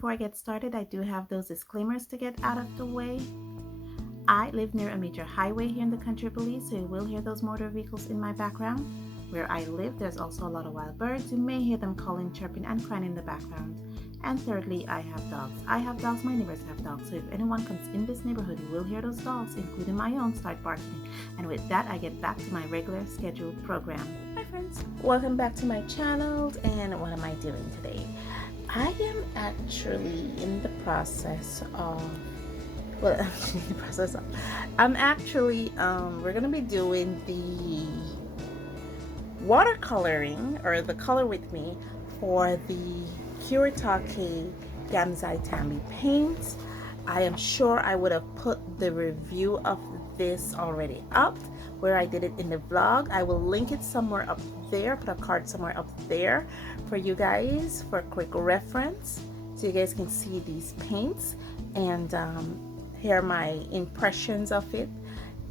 before I get started, I do have those disclaimers to get out of the way. I live near a major highway here in the country of Belize, so you will hear those motor vehicles in my background. Where I live, there's also a lot of wild birds. You may hear them calling, chirping, and crying in the background. And thirdly, I have dogs. I have dogs, my neighbors have dogs, so if anyone comes in this neighborhood, you will hear those dogs, including my own, start barking. And with that, I get back to my regular scheduled program. Hi friends, welcome back to my channel. And what am I doing today? I am actually in the process of we're gonna be doing the watercoloring, or the color with me, for the Kuretake Gansai Tambi paints. I am sure I would have put the review of this already up where I did it in the vlog. I will link it somewhere up there, put a card somewhere up there for you guys for a quick reference, so you guys can see these paints and hear my impressions of it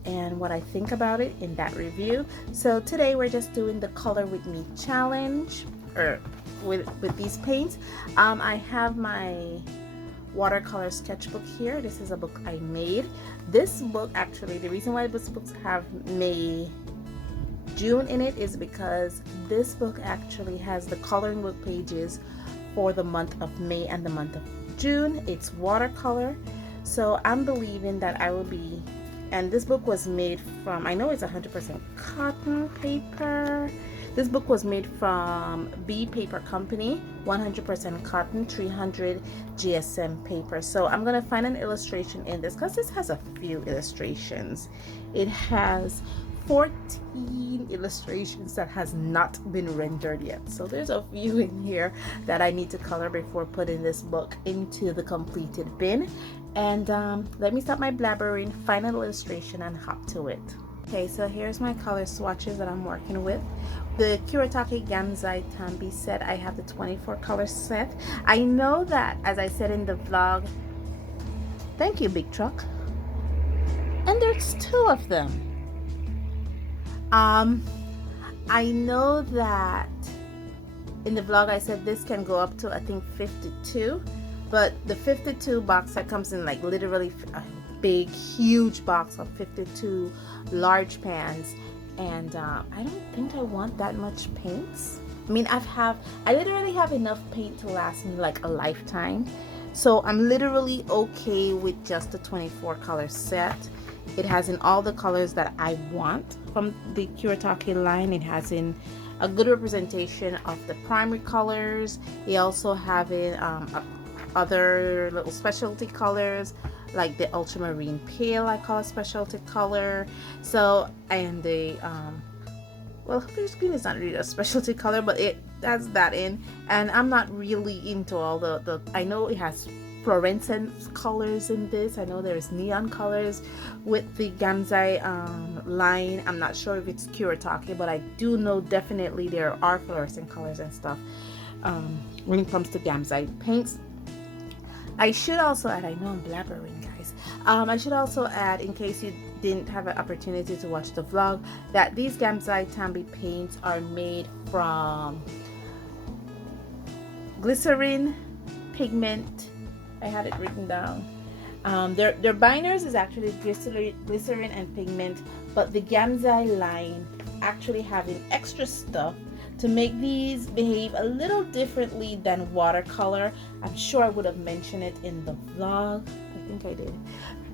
and what I think about it in that review. So today we're just doing the color with me challenge, or with these paints. I have my watercolor sketchbook here. This is a book I made. This book, actually, the reason why this books have June in it is because this book actually has the coloring book pages for the month of May and the month of June. It's watercolor, so I'm believing that I will be, and this book was made from, I know it's 100% cotton paper. This book was made from B Paper Company, 100% cotton, 300 GSM paper. So I'm gonna find an illustration in this, because this has a few illustrations. It has 14 illustrations that has not been rendered yet. So there's a few in here that I need to color before putting this book into the completed bin. And let me stop my blabbering, find an illustration, and hop to it. Okay, so here's my color swatches that I'm working with. The Kuretake Gansai Tambi set, I have the 24 color set. I know that, as I said in the vlog, thank you, big truck. And there's 2 of them. I know that in the vlog I said this can go up to, I think, 52, but the 52 box that comes in like literally a big huge box of 52 large pans, and I don't think I want that much paints. I mean, I literally have enough paint to last me like a lifetime, so I'm literally okay with just the 24 color set. It has in all the colors that I want from the Kuretake line. It has in a good representation of the primary colors. They also have in other little specialty colors, like the ultramarine pale, I call a specialty color. So, and the well, Hilder's green is not really a specialty color, but it has that in. And I'm not really into all the I know it has fluorescent colors in this. I know there's neon colors with the Gansai line. I'm not sure if it's Kuretake, but I do know definitely there are fluorescent colors and stuff when it comes to Gansai paints. I should also add, I know I'm blabbering, guys, I should also add, in case you didn't have an opportunity to watch the vlog, that these Gansai Tambi paints are made from glycerin, pigment, I had it written down. Their binders is actually glycerin and pigment, but the Gansai line actually having extra stuff to make these behave a little differently than watercolor. I'm sure I would have mentioned it in the vlog. I think I did.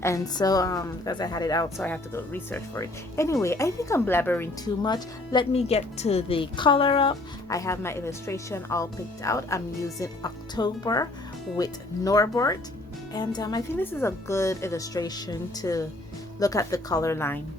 And so, because I had it out, so I have to go research for it. Anyway, I think I'm blabbering too much. Let me get to the color up. I have my illustration all picked out. I'm using October with Norbert. And I think this is a good illustration to look at the color line.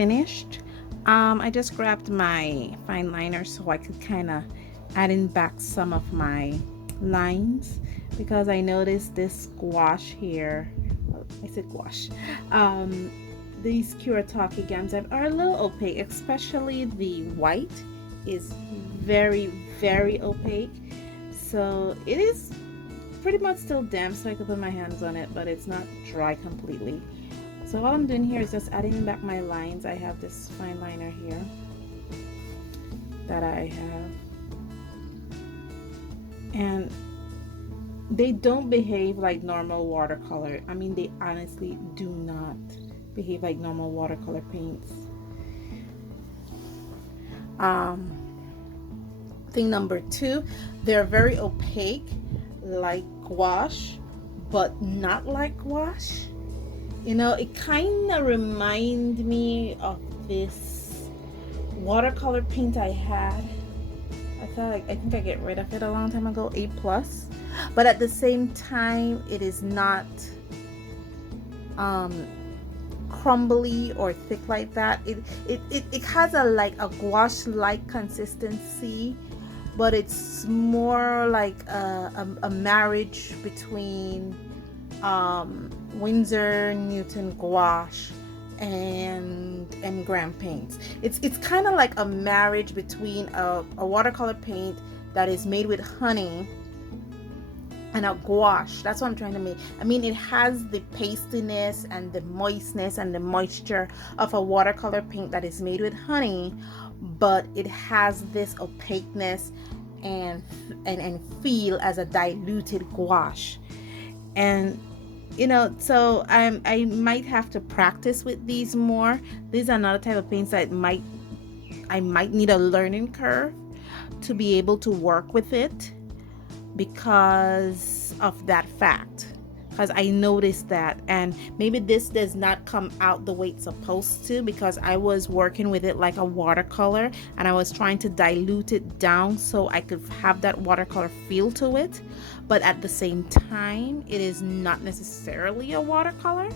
finished. I just grabbed my fine liner so I could kind of add in back some of my lines, because I noticed this gouache here, I said gouache, these Kuretake Gansai are a little opaque, especially the white is very, very opaque. So it is pretty much still damp, so I could put my hands on it, but it's not dry completely. So all I'm doing here is just adding back my lines. I have this fine liner here that I have, and they don't behave like normal watercolor. I mean, they honestly do not behave like normal watercolor paints. Thing number two, they're very opaque like gouache, but not like gouache. You know, it kind of reminds me of this watercolor paint I had. I think I get rid of it a long time ago, A+. But at the same time, it is not crumbly or thick like that. It has a gouache-like consistency, but it's more like a marriage between Winsor Newton gouache and Graham paints. It's kind of like a marriage between a watercolor paint that is made with honey and a gouache. That's what I'm trying to make. I mean, it has the pastiness and the moistness and the moisture of a watercolor paint that is made with honey, but it has this opaqueness and feel as a diluted gouache. And you know, so I might have to practice with these more. These are another type of paints that I might need a learning curve to be able to work with it, because of that fact. Because I noticed that, and maybe this does not come out the way it's supposed to, because I was working with it like a watercolor and I was trying to dilute it down so I could have that watercolor feel to it, but at the same time it is not necessarily a watercolor.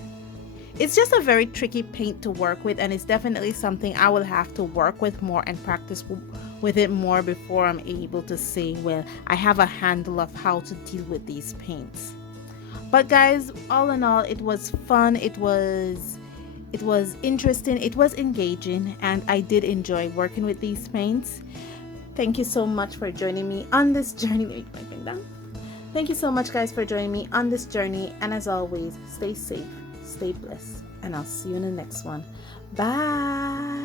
It's just a very tricky paint to work with, and it's definitely something I will have to work with more and practice with it more before I'm able to say, well, I have a handle of how to deal with these paints. But guys, all in all, it was fun, it was interesting, it was engaging, and I did enjoy working with these paints. Thank you so much for joining me on this journey. Thank you so much, guys, for joining me on this journey, and as always, stay safe, stay blessed, and I'll see you in the next one. Bye.